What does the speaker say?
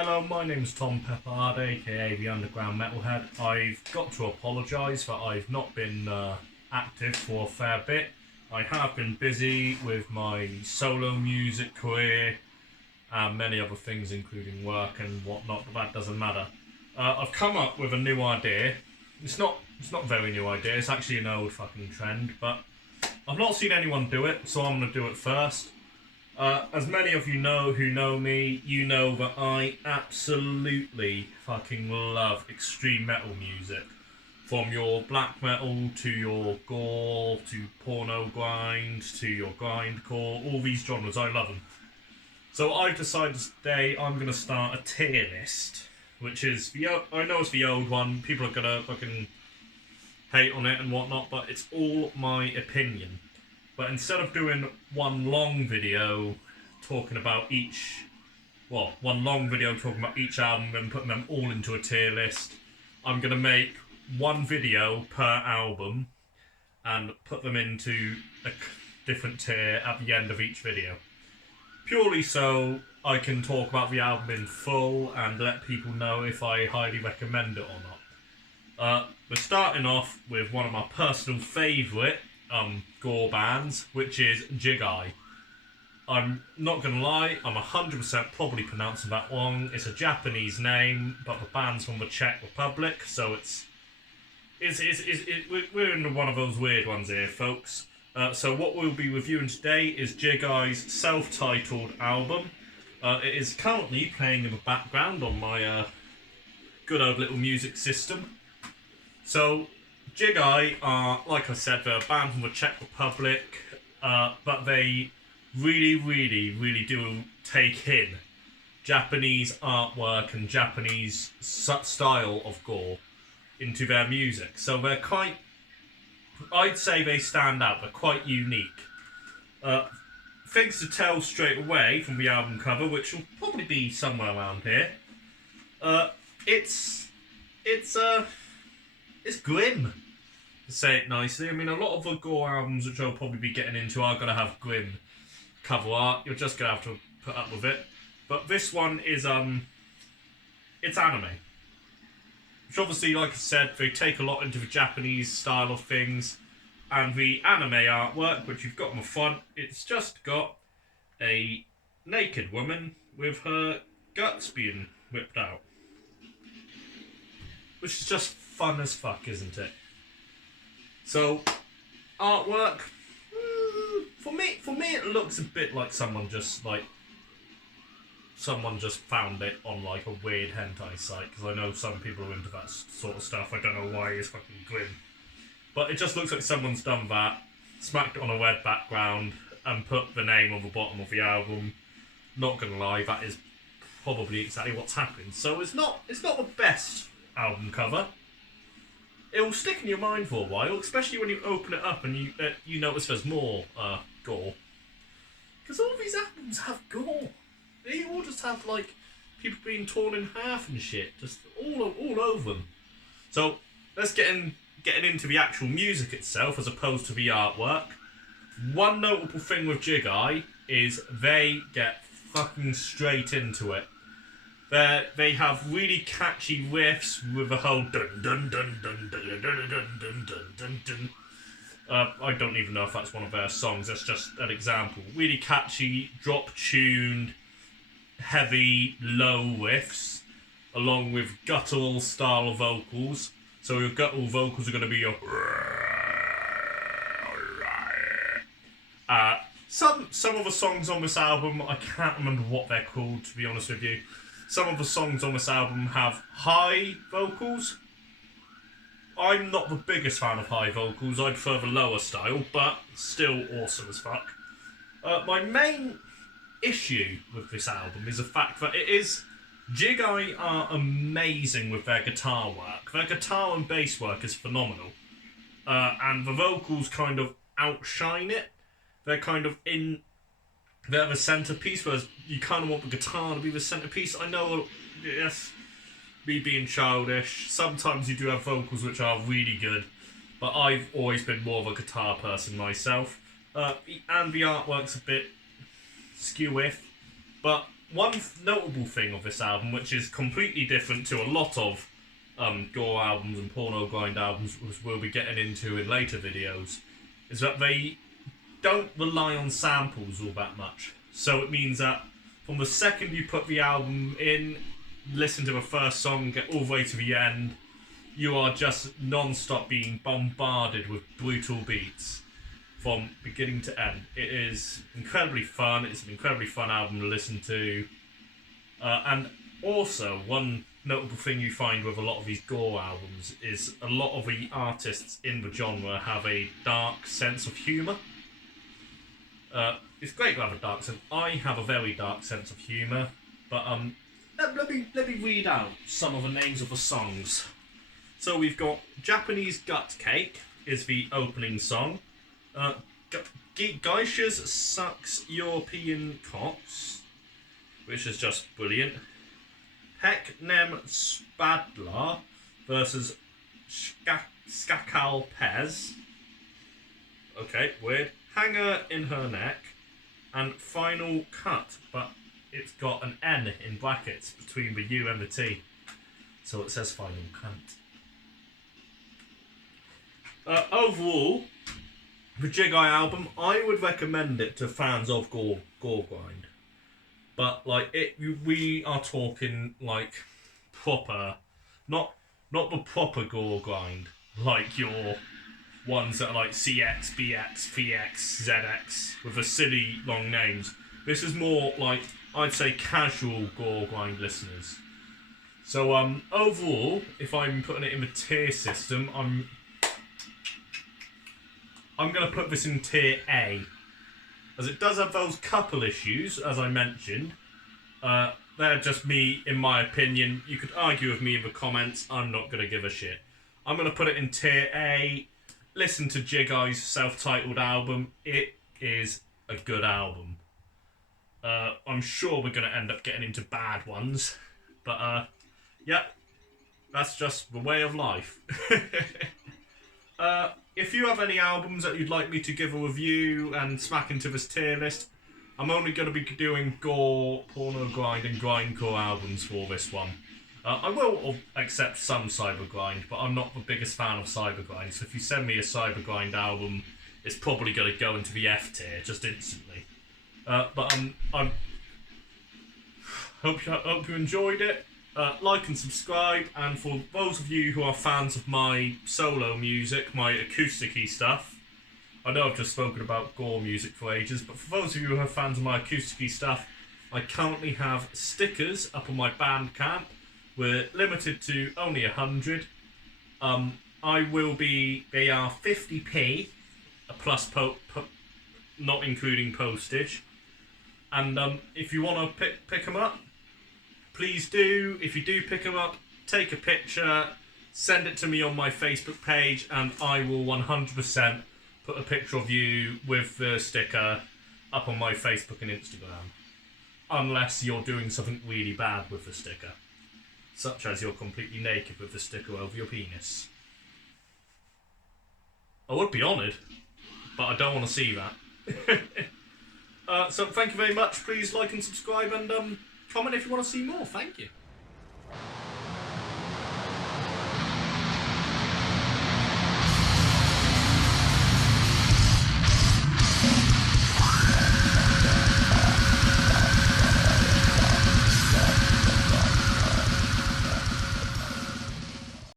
Hello, my name's Tom Peppard, aka the Underground Metalhead. I've got to apologise that I've not been active for a fair bit. I have been busy with my solo music career and many other things, including work and whatnot, but that doesn't matter. I've come up with a new idea. It's not a very new idea, it's actually an old fucking trend, but I've not seen anyone do it, so I'm going to do it first. As many of you know who know me, you know that I absolutely fucking love extreme metal music. From your black metal to your gore to porno grind to your grindcore, all these genres, I love them. So I've decided today I'm going to start a tier list, which is, I know it's the old one, people are going to fucking hate on it and whatnot, but it's all my opinion. But instead of doing one long video talking about each album and putting them all into a tier list, I'm going to make one video per album and put them into a different tier at the end of each video. Purely so I can talk about the album in full and let people know if I highly recommend it or not. We're starting off with one of my personal favourite gore bands, which is Jig-Ai. I'm not gonna lie, I'm 100% probably pronouncing that wrong. It's a Japanese name, but the band's from the Czech Republic, so we're in one of those weird ones here, folks. So what we'll be reviewing today is Jig-Ai's self-titled album. It is currently playing in the background on my good old little music system. So Jig-Ai are, like I said, they're a band from the Czech Republic, but they really do take in Japanese artwork and Japanese style of gore into their music. So they're I'd say they stand out, they're quite unique. Things to tell straight away from the album cover, which will probably be somewhere around here. It's grim, to say it nicely. I mean, a lot of the gore albums, which I'll probably be getting into, are going to have grim cover art. You're just going to have to put up with it. But this one is, it's anime. Which obviously, like I said, they take a lot into the Japanese style of things. And the anime artwork, which you've got on the front, it's just got a naked woman with her guts being whipped out. Which is just fun as fuck, isn't it? So, artwork, for me it looks a bit like someone just found it on like a weird hentai site, because I know some people are into that sort of stuff. I don't know why it's fucking grim. But it just looks like someone's done that, smacked it on a red background, and put the name on the bottom of the album. Not gonna lie, that is probably exactly what's happened. So it's not the best album cover. It will stick in your mind for a while, especially when you open it up and you notice there's more gore. Because all these albums have gore. They all just have like people being torn in half and shit, just all over them. So let's getting into the actual music itself as opposed to the artwork. One notable thing with Jig-Ai is they get fucking straight into it. They have really catchy riffs with a whole dun dun dun dun dun dun dun dun dun dun dun. I don't even know if that's one of their songs. That's just an example. Really catchy, drop-tuned, heavy, low riffs, along with guttural style vocals. So your guttural vocals are going to be your some of the songs on this album, I can't remember what they're called, to be honest with you. Some of the songs on this album have high vocals. I'm not the biggest fan of high vocals. I'd prefer the lower style, but still awesome as fuck. My main issue with this album is the fact that Jig-Ai are amazing with their guitar work. Their guitar and bass work is phenomenal. And the vocals kind of outshine it. They're kind of they're the centerpiece, whereas you kind of want the guitar to be the centerpiece. I know, yes, me being childish, sometimes you do have vocals which are really good, but I've always been more of a guitar person myself. And the artwork's a bit skew-iff, but one notable thing of this album, which is completely different to a lot of gore albums and porno grind albums, which we'll be getting into in later videos, is that they don't rely on samples all that much. So it means that from the second you put the album in, listen to the first song, get all the way to the end, you are just non-stop being bombarded with brutal beats from beginning to end. It is incredibly fun. It's an incredibly fun album to listen to. And also, one notable thing you find with a lot of these gore albums is a lot of the artists in the genre have a dark sense of humour. It's great to have a dark sense. I have a very dark sense of humour, but let me read out some of the names of the songs. So we've got Japanese Gut Cake is the opening song. Geishas Sucks European Cocks, which is just brilliant. Heck Nem Spadla versus Skakal Pez. Okay, weird. Hanger in Her Neck. And Final Cut, but it's got an N in brackets between the U and the T. So it says Final Cut. Overall, the Jig-Ai album, I would recommend it to fans of gore grind. But like we are talking like proper, not the proper gore grind, like your ones that are like CX, BX, VX, ZX with the silly long names. This is more like, I'd say, casual gore grind listeners. So overall, if I'm putting it in the tier system, I'm going to put this in tier A, as it does have those couple issues, as I mentioned. They're just me, in my opinion. You could argue with me in the comments. I'm not going to give a shit. I'm going to put it in tier A. Listen to Jig-Ai's self-titled album. It is a good album. I'm sure we're going to end up getting into bad ones. But, yeah, that's just the way of life. If you have any albums that you'd like me to give a review and smack into this tier list, I'm only going to be doing gore, porno grind and grindcore albums for this one. I will accept some cyber grind, but I'm not the biggest fan of cyber grind, so if you send me a cyber grind album, it's probably going to go into the F tier, just instantly. But I hope you enjoyed it. Like and subscribe, and for those of you who are fans of my solo music, my acoustic-y stuff, I know I've just spoken about gore music for ages, but for those of you who are fans of my acoustic-y stuff, I currently have stickers up on my Bandcamp. We're limited to only 100. They are 50p, plus not including postage. And if you want to pick them up, please do. If you do pick them up, take a picture, send it to me on my Facebook page, and I will 100% put a picture of you with the sticker up on my Facebook and Instagram. Unless you're doing something really bad with the sticker, such as you're completely naked with the sticker over your penis. I would be honoured, but I don't want to see that. So thank you very much. Please like and subscribe, and comment if you want to see more. Thank you.